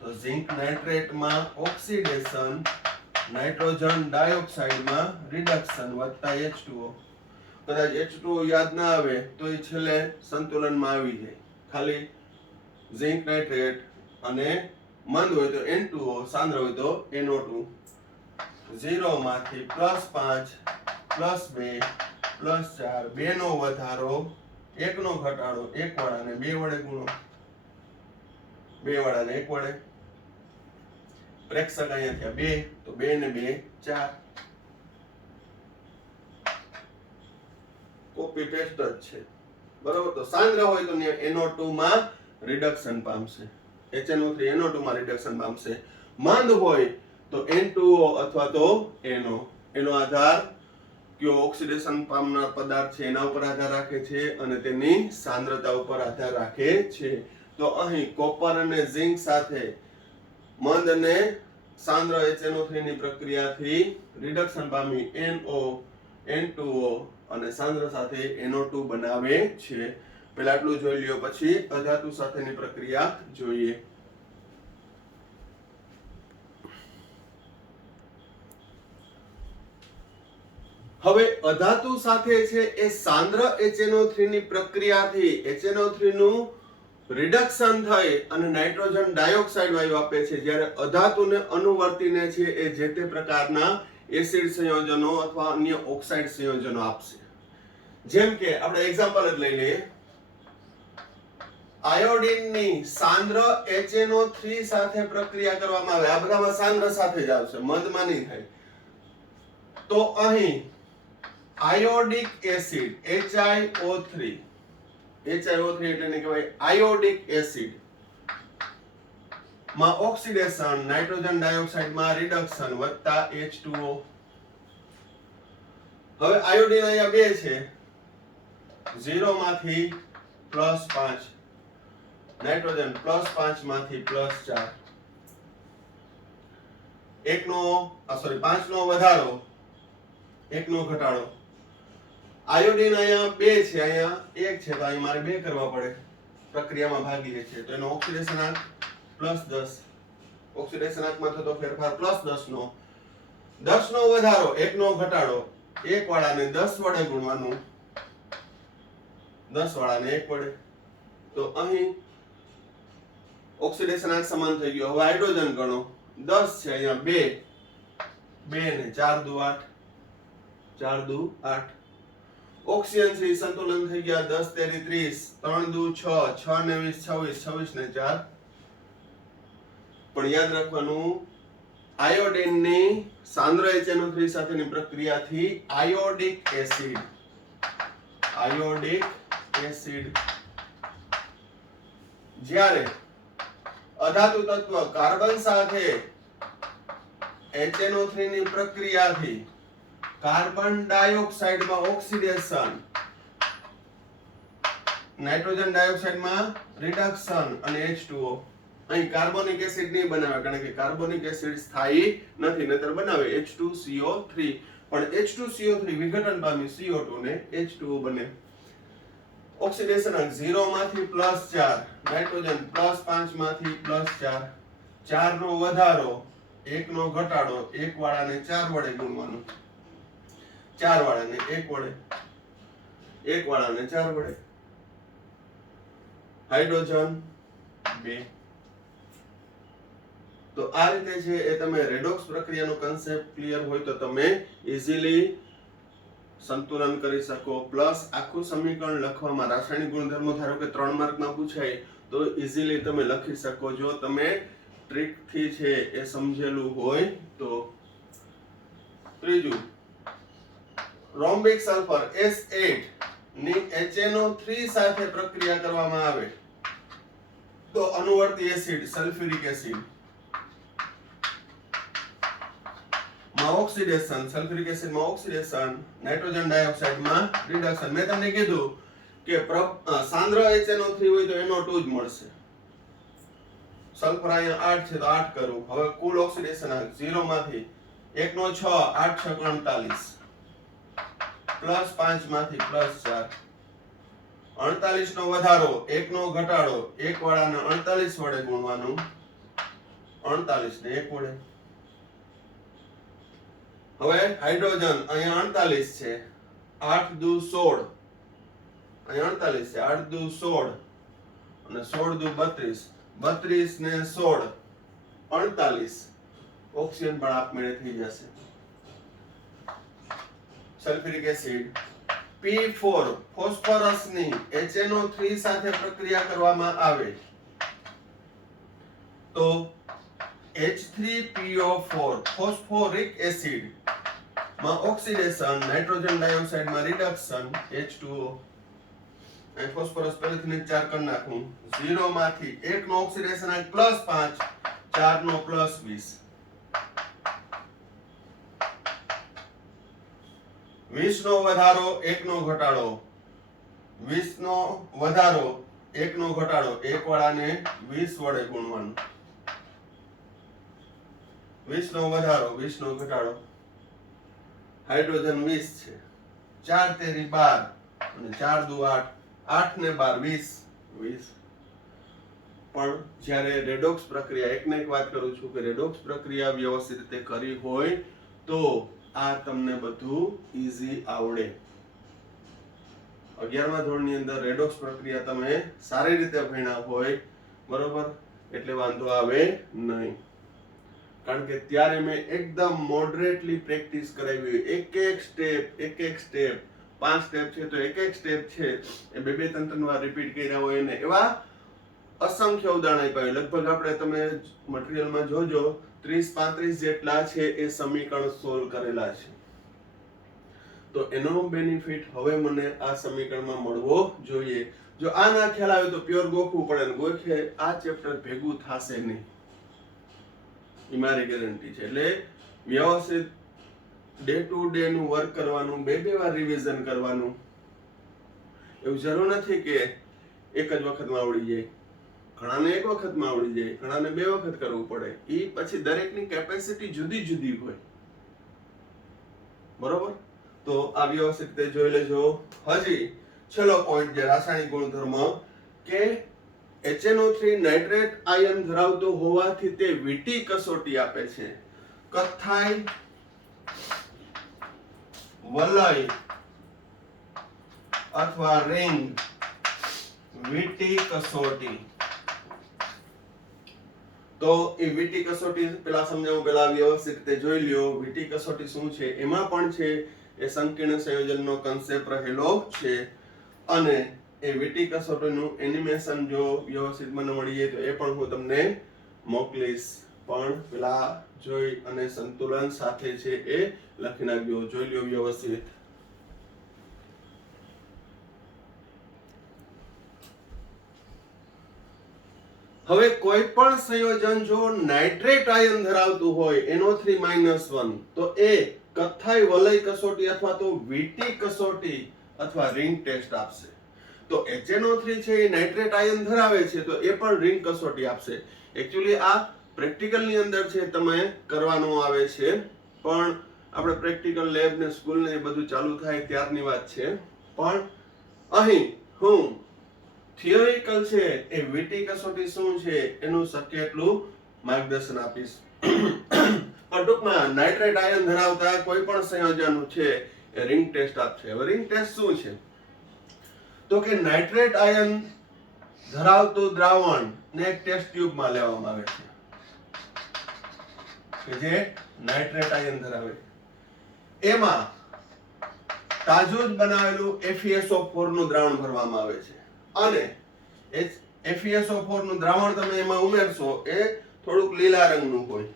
તો ઝિંક નાઇટ્રેટમાં ઓક્સિડેશન, નાઇટ્રોજન ડાયોક્સાઇડમાં રિડક્શન વત્તા H2O. કદાચ H2O યાદ ના આવે તો એ છેલ્લે સંતુલનમાં આવી જાય. ખાલી ઝિંક નાઇટ્રેટ અને મંદ હોય તો N2O, સાંદ્ર હોય તો NO2. 0 માંથી +5, +2, +4, 2 નો વધારો 1 નો ઘટાડો, 1 વાળાને 2 વડે ગુણો, 2 વાળાને 1 વડે. પ્રેક્ષક અહીંયા થયા 2, તો 2 ને 2 4. કોપી પેસ્ટ જ છે, બરોબર. તો સાંદ્ર હોય તો NO2 માં રિડક્શન પામશે, HNO3 NO2 માં રિડક્શન પામશે. મંદ હોય તો N2O અથવા તો NO. એનો આધાર કયો ઓક્સિડેશન પામનાર પદાર્થ છે એના ઉપર આધાર રાખે છે અને તેની સાંદ્રતા ઉપર આધાર રાખે છે. તો અહીં કોપર અને ઝિંક સાથે મંદ અને સાંદ્ર HNO3 ની પ્રક્રિયાથી રિડક્શન પામી NO, N2O અને સાંદ્ર સાથે NO2 બનાવે છે. પહેલા આટલું જોઈ લ્યો, પછી અધાતુ સાથેની પ્રક્રિયા જોઈએ. હવે અધાતુ સાથે છે એ સાંદ્ર HNO3 ની પ્રક્રિયાથી HNO3 નું રિડક્શન થઈ અને નાઇટ્રોજન ડાયોક્સાઇડ વાયુ આપે છે, જ્યારે અધાતુને અનુવર્તીને છે એ જે તે પ્રકારના એસિડ સંયોજનો અથવા અન્ય ઓક્સાઇડ સંયોજનો આપશે. જેમ કે આપણે એક્ઝામ્પલ જ લઈ લઈએ. આયોડિનની સાંદ્ર HNO3 સાથે પ્રક્રિયા કરવામાં આવે, આ બધામાં સાંદ્ર સાથે જ આવશે, મંદમાં નહીં થાય. તો અહીં આયોડિક એસિડ HiO3 એટલે ને કહેવાય આયોડિક એસિડ માં ઓક્સિડેશન, નાઇટ્રોજન ડાયોક્સાઇડ માં રિડક્શન વત્તા H2O. હવે આયોડિન અહીંયા 2 છે, 0 માંથી +5, નાઇટ્રોજન +5 માંથી +4, 5 નો વધારો, 1 નો ઘટાડો. આયોડિન અહીંયા 2 છે, અહીંયા 1 છે, તો અહીં મારે 2 કરવા પડે, પ્રક્રિયામાં ભાગી લે છે, તો એનો ઓક્સિડેશન આંક +10, ઓક્સિડેશન આંકમાં થતો ફેરફાર +10 નો, 10 નો વધારો, 1 નો ઘટાડો, 1 વાળાને 10 વડે ગુણવાનું, 10 વાળાને 1 વડે, તો અહીં ઓક્સિડેશન આંક સમાન થઈ ગયો. હવે હાઇડ્રોજન ગણો, 10 છે, અહીંયા 2, 2 ને 4 દુ 8, 4 દુ 8. ઓક્સિજન છે સંતુલન થઈ ગયા, 10 તેરી 30, 3 દુ 6, 6 ને 20 26, 26 ને 4. પણ યાદ રાખવાનું, આયોડિનની સાંદ્ર HNO3 સાથેની પ્રક્રિયાથી આયોડિક એસિડ જ્યારે અધાતુ તત્વ કાર્બન સાથે HNO3 ની પ્રક્રિયાથી કાર્બન ડાયોક્સાઇડમાં ઓક્સિડેશન, નાઇટ્રોજન ડાયોક્સાઇડમાં રિડક્શન અને H2O. અહીં કાર્બોનિક એસિડ નહીં બનાવે, કારણ કે કાર્બોનિક એસિડ સ્થાયી નથી, નહીતર બનાવે H2CO3, પણ H2CO3 વિઘટન પામી CO2 ને H2O બને. ઓક્સિડેશન અંક 0 માંથી +4, નાઇટ્રોજન +5 માંથી +4, 4 નો વધારો, 1 નો ઘટાડો, 1 વાળાને 4 વડે ગુણવાનું, 4 વાળાને 1 વડે, 1 વાળાને 4 વડે. હાઇડ્રોજન 2. તો આ રીતે છે એ તમે રેડોક્સ પ્રક્રિયાનો કન્સેપ્ટ ક્લિયર હોય તો તમે ઈઝીલી સંતુલન કરી શકો. પ્લસ આખું સમીકરણ લખવામાં રાસાયણિક ગુણધર્મો ધારો કે 3 માર્કમાં પૂછાય તો ઈઝીલી તમે લખી શકો, જો તમે ટ્રીક થી છે એ સમજેલું હોય તો. ત્રીજું, રોમ્બિક સલ્ફર S8 ની HNO3 સાથે પ્રક્રિયા કરવામાં આવે તો અનુવર્તી એસિડ સલ્ફ્યુરિક એસિડ માં ઓક્સિડેશન, સલ્ફ્યુરિક એસિડ માં ઓક્સિડેશન, નાઇટ્રોજન ડાયોક્સાઇડ માં રિડક્શન. મેં તમને કીધું કે સાંદ્ર HNO3 હોય તો NO2 જ મળશે. સલ્ફર અહીંયા 8 છે તો 8 કરું. હવે કુલ ઓક્સિડેશન 0 માંથી 1 નો 6, 8 6 48, +5 માંથી +4, 48 નો વધારો, 1 નો ઘટાડો, 1 વાળાને 48 વડે ગુણવાનું, 48 ને 1 વડે. હવે હાઇડ્રોજન અહીંયા 48 છે, 8 દુ 16, અહીંયા 48 છે, 8 દુ 16 અને 16 દુ 32, 32 ને 16 48. ઓક્સિજન પણ આપમેળે થઈ જશે. સલ્ફ્યુરિક એસિડ P4 ફોસ્ફરસની HNO3 સાથે પ્રક્રિયા કરવામાં આવે તો H3PO4 ફોસ્ફોરિક એસિડ માં ઓક્સિડેશન, નાઇટ્રોજન ડાયોક્સાઇડ માં રિડક્શન, H2O. અહીં ફોસ્ફરસ પહેલેથી 4 કરી નાખું. 0 માંથી 1 નો ઓક્સિડેશન +5, 4 નો +20, 20 નો વધારો, 1 નો ઘટાડો, 20 નો વધારો, 1 નો ઘટાડો, 1 વાળાને 20 વડે ગુણવાનું, 20 નો વધારો, 20 નો ઘટાડો. હાઇડ્રોજન 20 છે, 4 તેરી 12 અને 4 દુ 8, 8 ને 12 20. પણ જ્યારે રેડોક્સ પ્રક્રિયા, એકને એક વાત કરું છું કે રેડોક્સ પ્રક્રિયા વ્યવસ્થિત રીતે કરી હોય તો આ તમને બધું ઈઝી આવડે. 11મા ધોરણની અંદર રેડોક્સ પ્રક્રિયા તમે સારી રીતે ભણ્યા હોય, બરોબર, એટલે વાંધો આવે નહીં. કારણ કે ત્યારે મેં એકદમ મોડરેટલી પ્રેક્ટિસ કરાવી, એક એક સ્ટેપ 5 સ્ટેપ છે તો એક સ્ટેપ છે એ 2-3 વાર રિપીટ કર્યા હોય ને એવા અસંખ્ય ઉદાહરણ આપ્યા. લગભગ આપણે તમે મટીરીયલમાં જોજો 30-35 જેટલા છે એ સમીકરણ સોલ્વ કરેલા છે. તો એનો બેનિફિટ હવે મને આ સમીકરણમાં મળવો જોઈએ. જો આ ના ખ્યાલ આવે તો પ્યોર ગોખવું પડે ને ગોખે આ ચેપ્ટર ભેગું થશે નહીં, એ મારી ગેરંટી છે. એટલે વ્યવસ્થિત ડે ટુ ડે નું વર્ક કરવાનું, બે વાર રિવિઝન કરવાનું. એવું જરૂર નથી કે એક જ વખતમાં આવડી જાય. ઘણાને એક વખતમાં આવડી જાય, ઘણાને બે વખત કરવું પડે. એ પછી દરેકની કેપેસિટી જુદી જુદી હોય. બરોબર? તો આ વ્યવસ્થિત રીતે જોઈ લેજો. હજી છેલ્લો પોઈન્ટ જે રાસાયણિક ગુણધર્મ કે HNO3 નાઇટ્રેટ આયન ધરાવતો હોવાથી તે વીટી કસોટી આપે છે. કથ્થાઈ વલય અથવા રિંગ વીટી કસોટી. તો એ વીટી કસોટી પેલા સમજાવું, પેલા વ્યવસ્થિત રીતે જોઈ લ્યો. વીટી કસોટી શું છે? એમાં પણ છે એ સંકીર્ણ સંયોજનનો કન્સેપ્ટ રહેલો છે. અને એ વીટી કસોટીનું એનિમેશન જો વ્યવસ્થિત મને મળી જાય તો એ પણ હું તમને મોકલીશ. પણ પેલા જોઈ અને સંતુલન સાથે છે એ લખી નાખજો. જોઈ લ્યો વ્યવસ્થિત. હવે કોઈ પણ સંયોજન જો નાઇટ્રેટ આયન ધરાવતું હોય NO3-1 તો એ કથ્થાઈ વલય કસોટી અથવા તો વીટી કસોટી અથવા રિંગ ટેસ્ટ આપશે. તો HNO3 છે એ નાઇટ્રેટ આયન ધરાવે છે તો એ પણ રિંગ કસોટી આપશે. એક્ચ્યુઅલી આ પ્રેક્ટિકલ ની અંદર છે તમે કરવાનું આવે છે, પણ આપણે પ્રેક્ટિકલ લેબ ને સ્કૂલ ને બધું ચાલુ થાય ત્યારની વાત છે. પણ અહીં હું થિયોરિકલ છે એ વીટી કસોટી શું છે એનું શક્ય એટલું માર્ગદર્શન આપીશ. પણ ટૂંકમાં નાઇટ્રેટ આયન ધરાવતા કોઈ પણ સંયોજન છે એ રિંગ ટેસ્ટ આપશે. હવે રિંગ ટેસ્ટ શું છે? તો કે નાઇટ્રેટ આયન ધરાવતું દ્રાવણ ને એક ટેસ્ટ ટ્યુબમાં લેવામાં આવે છે કે જે નાઇટ્રેટ આયન ધરાવે. એમાં તાજું જ બનાવેલું FeSO4 નું દ્રાવણ ભરવામાં આવે છે. અને FeSO4 નું દ્રાવણ તમે એમાં ઉમેરશો એ થોડુંક લીલા રંગનું હોય.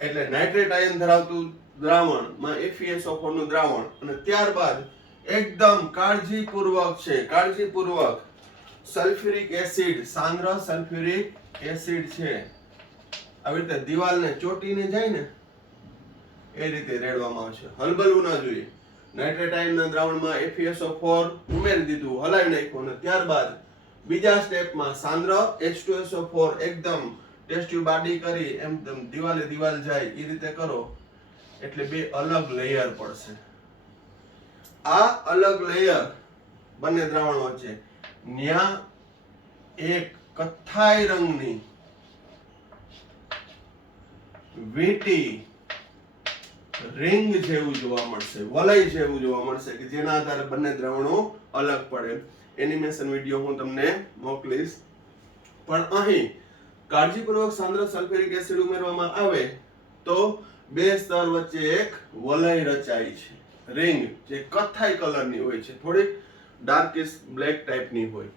એટલે નાઇટ્રેટ આયન ધરાવતું દ્રાવણમાં FeSO4 નું દ્રાવણ, અને ત્યારબાદ એકદમ કાળજીપૂર્વક સલ્ફ્યુરિક એસિડ, સાંદ્ર સલ્ફ્યુરિક એસિડ છે આવી રીતે દિવાલને ચોટીને જાય ને એ રીતે રેડવામાં આવશે. હલબલવું ના જોઈએ. નાઇટ્રેટ આયનના દ્રાવણમાં FeSO4 ઉમેરી દીધું, હલાવી નાખ્યું, અને ત્યારબાદ બીજા સ્ટેપમાં સાંદ્ર H2SO4 એકદમ ટેસ્ટ ટ્યુબ આડી કરી એમ દિવાલ જાય એ રીતે કરો એટલે બે અલગ લેયર પડશે. આ અલગ લેયર બંને દ્રાવણ વચ્ચે ન્યા એક કથ્થાઈ રંગની વીટી રિંગ જેવું જોવા મળશે, વલય જેવું જોવા મળશે કે જેના આધારે બંને દ્રાવણો અલગ પડે. એનિમેશન વિડિયો હું તમને મોકલીશ. પણ અહીં કાળજીપૂર્વક સાંદ્ર સલ્ફ્યુરિક એસિડ ઉમેરવામાં આવે તો બે સ્તર વચ્ચે એક વલય રચાય છે. રિંગ જે કથ્થાઈ કલરની હોય છે, થોડીક ડાર્કિશ બ્લેક ટાઈપની હોય.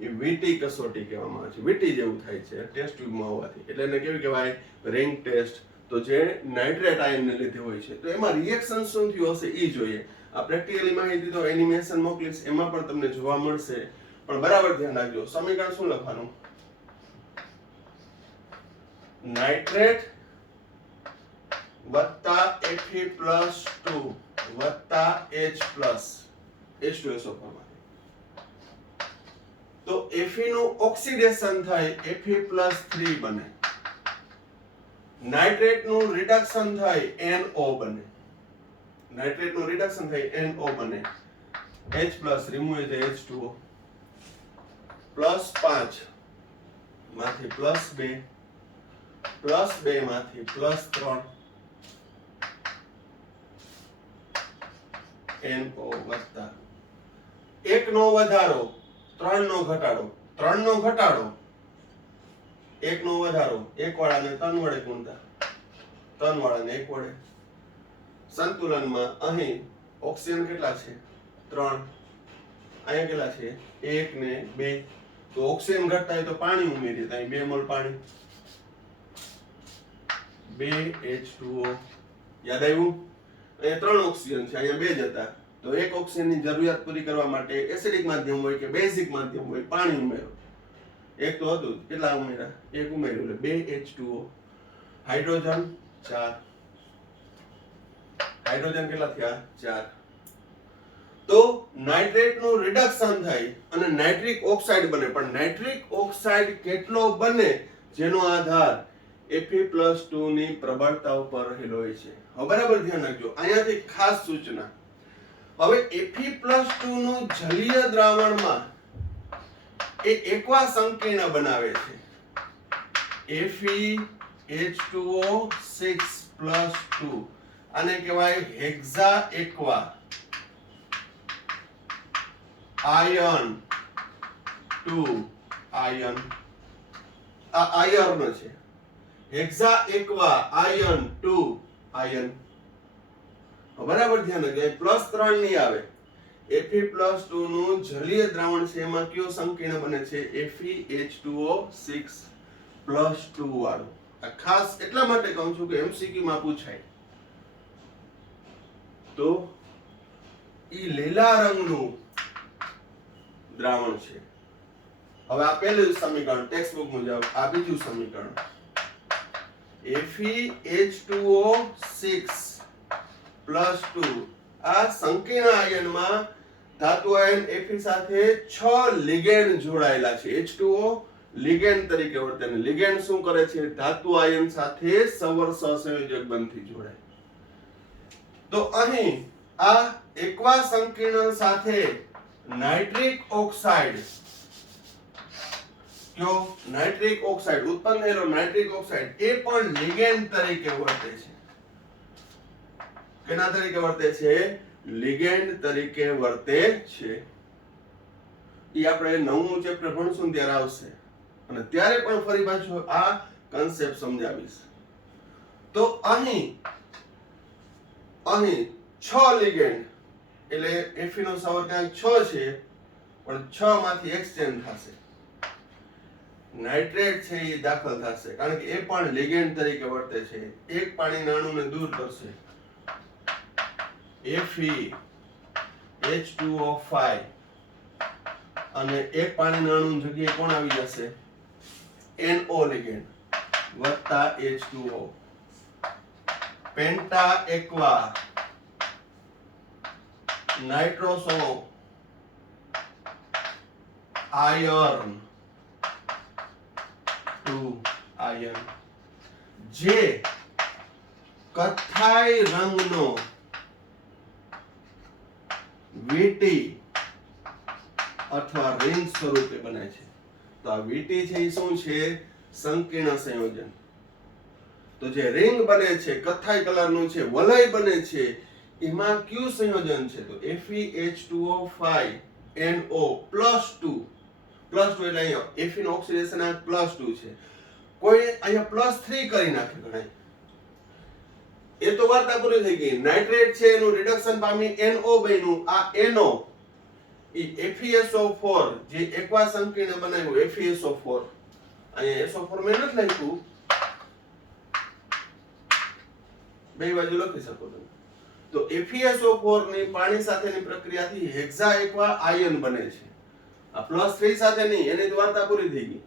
એ વીટી કસોટી કહેવામાં આવે છે. વીટી જેવું થાય છે ટેસ્ટ ટ્યુબમાં હોવાથી, એટલે એને કેવી કહેવાય? Ring test. તો જે નાઇટ્રેટ આયનને લીધે હોય છે તો એમાં રિએક્શન શું થયું હશે એ જોઈએ. આ પ્રેક્ટિકલી માહિતી તો એનિમેશન મોકલીશ, એમાં પણ તમને જોવા મળશે. પણ બરાબર ધ્યાન રાખજો. સમીકરણ શું લખવાનું? નાઇટ્રેટ વત્તા Fe+2 વત્તા H+H2SO4. તો Fe નું ઓક્સિડેશન થાય Fe+3 બને. નાઇટ્રેટ નું રિડક્શન થાય NO બને. નાઇટ્રેટ નું રિડક્શન થાય NO બને. H+ રિમૂવ થાય H2O. +5 માંથી +2, +2 માંથી +3 NO વત્તા 1 નો વધારો 3 નો ઘટાડો, 3 નો ઘટાડો 1 નો વધારો, 1 વાળાને 3 વડે ગુણતા, 3 વાળાને 1 વડે. સંતુલનમાં અહીં ઓક્સિજન કેટલા છે? 3. અહીંયા કેટલા છે? 1 ને 2. તો ઓક્સિજન ઘટતા હોય તો પાણી ઉમેરીએ તો અહીં 2 મોલ પાણી, 2 H2O. યાદ આવ્યું? અહીંયા 3 ઓક્સિજન છે, અહીંયા 2 જ હતા. તો એક ઓક્સિજનની જરૂરિયાત પૂરી કરવા માટે એસિડિક માધ્યમ હોય કે બેઝિક માધ્યમ હોય, પાણી ઉમેરો. એક તો હતું, કેટલા ઉમેર્યા? 1 ઉમેર્યું એટલે 2 H2O. હાઇડ્રોજન 4, હાઇડ્રોજન કેટલા થયા 4. તો નાઇટ્રેટ નું રિડક્શન થાય અને નાઇટ્રિક ઓક્સાઇડ બને, પણ નાઇટ્રિક ઓક્સાઇડ કેટલો બને જેનો આધાર Fe+2 ની પ્રબળતા ઉપર રહેલો હોય છે. હવે બરાબર ધ્યાન રાખજો, અહીંયાથી ખાસ સૂચના. હવે Fe+2 નું જલીય દ્રાવણમાં એ એક્વા સંકીર્ણ બનાવે છે. FeH2O6+2 આને કહેવાય હેક્ઝા એક્વા આયન 2 આયન. આ આયર્ન છે. Hexa aqua ion 2 ion. બરાબર ધ્યાન રાખજો, +3 નહીં આવે. Fe+2 નું જલીય દ્રાવણ છે એમાં કયો સંકીર્ણ બને છે? FeH2O6+2 વાળું. આ ખાસ એટલા માટે કહું છું કે MCQ માં પૂછાય. તો ઈ લીલા રંગનું દ્રાવણ છે. હવે આ પહેલું સમીકરણ ટેક્સ્ટ બુક મુજબ, આ બીજું સમીકરણ FeH2O6+2 આ સંકીર્ણ આયનમાં ધાતુ આયન Fe સાથે 6 લિગેન્ડ જોડાયેલા છે. H2O લિગેન્ડ તરીકે વર્તે છે. લિગેન્ડ શું કરે છે? ધાતુ આયન સાથે સવર સહસંયોજક બંધથી જોડાય. તો અહીં આ એક્વા સંકીર્ણ સાથે નાઇટ્રિક ઓક્સાઇડ, કયો નાઇટ્રિક ઓક્સાઇડ ઉત્પન્ન થયેલો નાઇટ્રિક ઓક્સાઇડ એ પણ લિગેન્ડ તરીકે વર્તે છે. કેના તરીકે વર્તે છે? લિગેન્ડ તરીકે વર્તે છે. ઈ આપણે 9મું ચેપ્ટર ભણશું ત્યારે આવશે અને ત્યારે પણ ફરી પાછું આ કન્સેપ્ટ સમજાવીશ. તો અહીં 6 લિગેન્ડ એટલે Fe નો સવર ક્યાંક 6 છે, પણ 6 માંથી એક્સચેન્જ થશે. નાઇટ્રેટ છે એ દાખલ થશે કારણ કે એ પણ લિગેન્ડ તરીકે વર્તે છે. એક પાણીના અણુને દૂર કરશે. FeH2O5 અને એક પાણીના અણુની જગ્યાએ કોણ આવી જશે? NO લિગેન્ડ વત્તા H2O. Penta aqua nitroso iron 2 ion. જે કથ્થાઈ રંગનો વીટી અથવા રિંગ સ્વરૂપે બને છે. તો આ વીટી છે એ શું છે? સંકીર્ણ સંયોજન. તો જે રિંગ બને છે કથ્થાઈ કલરનું છે, વલય બને છે, એમાં કયું સંયોજન છે? તો FeH2O5NO+2 એટલે અહીંયા Fe નો ઓક્સિડેશન આ +2 છે. કોઈ અહીંયા +3 કરી નાખે ગણાય. એ તો વાર્તા પૂરી થઈ ગઈ. નાઇટ્રેટ છે એનું રિડક્શન પામી NO બન્યું. આ NO ઈ FeSO4 જે એક્વા સંકીર્ણ બનાવ્યું FeSO4, અહીંયા SO4 મેં નથી લખ્યું, બે બાજુ લખી શકો તમે. તો FeSO4 ની પાણી સાથેની પ્રક્રિયાથી હેક્ઝા એક્વા આયન બને છે. આ +3 સાથે નહીં, એની તો વાર્તા પૂરી થઈ ગઈ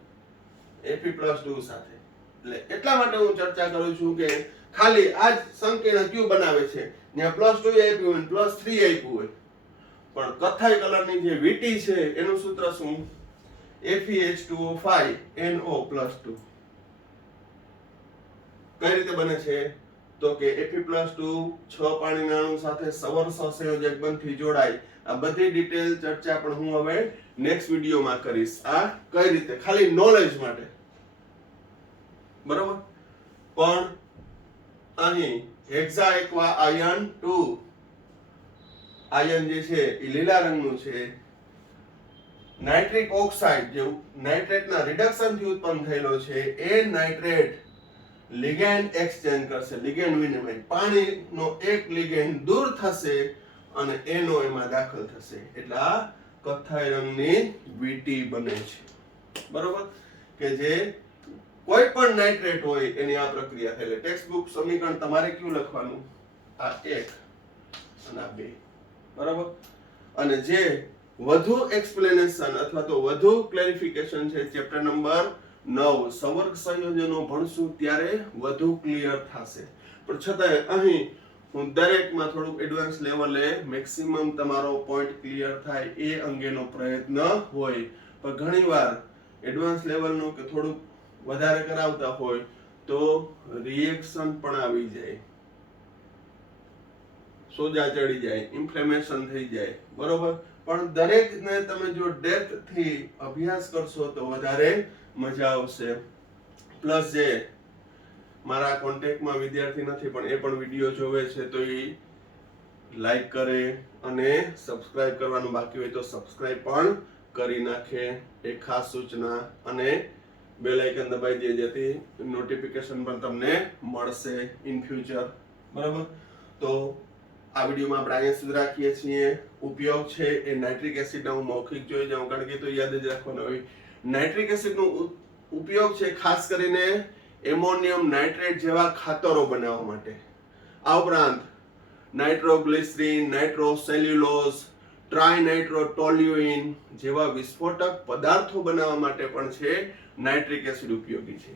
Fe+2 સાથે. એટલે એટલા માટે હું ચર્ચા કરું છું કે ખાલી આ જ સંકીર્ણ ક્યુ બનાવે છે, ત્યાં +2 આપ્યું હોય +3 આપ્યું હોય, પણ કથ્થાઈ કલરની જે વીટી છે એનું સૂત્ર શું? FeH2O5NO+2. કઈ રીતે બને છે? તો કે Fe+2 6 પાણીના અણુ સાથે સવર સહસંયોજક બંધથી જોડાય. આ બધી ડિટેલ ચર્ચા પણ હું હવે નેક્સ્ટ વિડિયોમાં કરીશ. આ કઈ રીતે, ખાલી નોલેજ માટે, બરોબર. પણ અહીં હેક્ઝા એક્વા આયન 2 આયન જે છે એ લીલા રંગનું છે. નાઇટ્રિક ઓક્સાઇડ જે નાઇટ્રેટના રિડક્શનથી ઉત્પન્ન થયેલો છે, એ નાઇટ્રેટ લિગેન્ડ એક્સચેન્જ કરશે, લિગેન્ડ વિનિમય. પાણીનો એક લિગેન્ડ દૂર થશે અને NO એમાં દાખલ થશે, એટલે આ કથ્થાઈ રંગની વીટી બને છે. બરોબર, કે જે કોઈ પણ નાઇટ્રેટ હોય એની આ પ્રક્રિયા થાય. ટેક્સ્ટ બુક સમીકરણ તમારે કયું લખવાનું? આ 1 અને આ 2. બરાબર. અને જે વધુ એક્સપ્લેનેશન અથવા તો વધુ ક્લેરિફિકેશન છે ચેપ્ટર નંબર 9 સંવર્ગ સંયોજનો ભણશું ત્યારે વધુ ક્લિયર થશે. પણ છતાંય અહીં હું દરેકમાં થોડુંક એડવાન્સ લેવલે મેક્સિમમ તમારો પોઈન્ટ ક્લિયર થાય એ અંગેનો પ્રયત્ન હોય. પણ ઘણીવાર એડવાન્સ લેવલનું કે થોડુંક વધારે કરાવતા હોય તો રિએક્શન પણ આવી જાય, સોજા ચડી જાય, ઇન્ફ્લેમેશન થઈ જાય, બરોબર. પણ દરેકને તમે જો ડેપ્થથી અભ્યાસ કરશો તો વધારે મજા આવશે. પ્લસ જે મારા કોન્ટેક્ટમાં વિદ્યાર્થી નથી પણ એ પણ વિડીયો જોવે છે તો એ લાઈક કરે અને સબસ્ક્રાઇબ કરવાનું બાકી હોય તો સબસ્ક્રાઇબ પણ કરી નાખે, એ ખાસ સૂચના. અને બેલ આઇકન દબાઈ દે જેથી નોટિફિકેશન પણ તમને મળશે ઇન ફ્યુચર, બરાબર. તો આ વિડીયોમાં આપણે અહીંયા સુધી રાખીએ છીએ. ઉપયોગ છે એ નાઇટ્રિક એસિડના હું મૌખિક જોઈ જાઉં કારણ કે તો યાદ જ રાખવાનો હોય. નાઇટ્રિક એસિડનો ઉપયોગ છે ખાસ કરીને એમોનિયમ નાઇટ્રેટ જેવા ખાતરો બનાવવા માટે. આ ઉપરાંત નાઇટ્રોગ્લિસરીન, નાઇટ્રોસેલ્યુલોઝ, ટ્રાઇનાઇટ્રોટોલ્યુઇન જેવા વિસ્ફોટક પદાર્થો બનાવવા માટે પણ છે નાઇટ્રિક એસિડ ઉપયોગી છે.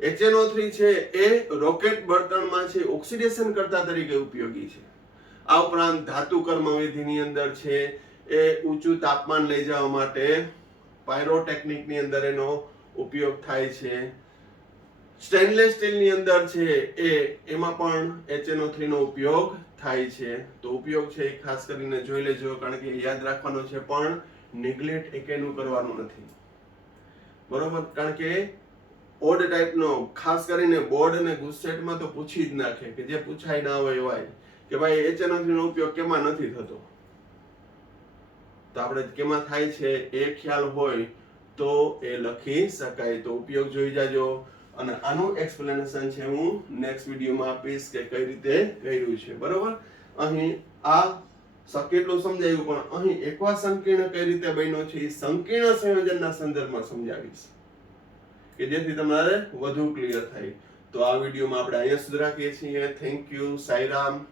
HNO3 છે એ રોકેટ બળતણમાં છે ઓક્સિડેશન કરતા તરીકે ઉપયોગી છે. આ ઉપરાંત ધાતુ કર્મવિધિની અંદર છે એ ઊંચું તાપમાન લઈ જવા માટે પાયરોટેકનિકની અંદર એનો ઉપયોગ થાય છે. સ્ટેનલેસ સ્ટીલની અંદર છે એમાં પણ HNO3 નો ઉપયોગ થાય છે. તો ઉપયોગ છે એ ખાસ કરીને જોઈ લેજો કારણ કે યાદ રાખવાનો છે પણ નેગ્લેક્ટ એકેનું કરવાનું નથી, બરોબર. કારણ કે ઓડ ટાઈપનો ખાસ કરીને બોર્ડ અને ગુસ્સેટમાં તો પૂછી જ નાખે કે જે પૂછાય ના હોય એવાય કે ભાઈ HNO3 નો ઉપયોગ કેમાં નથી થતો, તો આપણે કેમાં થાય છે એ ખ્યાલ હોય તો એ લખી શકાય. તો ઉપયોગ જોઈ જાજો અને આનું એક્સપ્લેનેશન છે હું નેક્સ્ટ વિડીયોમાં આપીશ કે કઈ રીતે કર્યું છે, બરોબર. અહીં આ કેટલું સમજાયું પણ અહીં એકવા સંકીર્ણ કઈ રીતે બન્યો છે એ સંકીર્ણ સંયોજનના સંદર્ભમાં સમજાવીશ કે જેથી તમારે વધુ ક્લિયર થાય. તો આ વિડીયોમાં આપણે અહીંયા સુધી રાખીએ છીએ. Thank you. સાઈરામ.